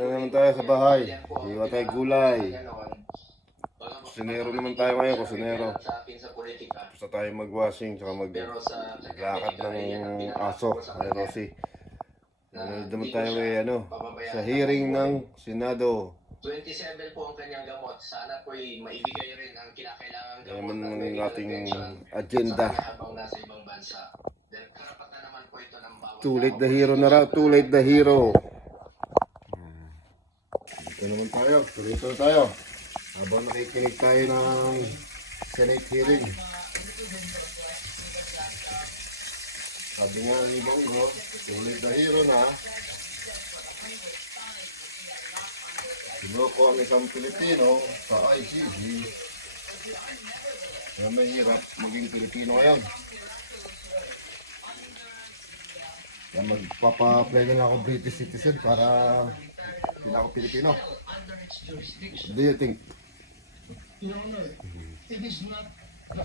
Ano naman tayo sa bahay? Iwa tayo gulay. Kusinero naman tayo ngayon, kusinero. Gusto tayo mag-washing, tsaka maglakad ng aso. Ay, Rosie. Ano naman tayo eh, ano, sa hearing ng Senado. 27 po ang kanyang gamot. Sana po'y maibigay rin ang kinakailangan gamot. naman medical ating agenda. Habang nasa ibang bansa. Dahil karapatan naman po ito ng bawat Too late the hero na raw, too late the hero. Dito naman tayo, turito tayo. Habang nakikinig tayo ng Senate hearing. Sabi nga ni Bongo, too late the hero na. Sinoko ang isang Pilipino sa ICC na mahirap maging Pilipino ngayon. Kaya magpapa-apply na ako British citizen para hindi ako Pilipino. What do you think? Your Honor, it is not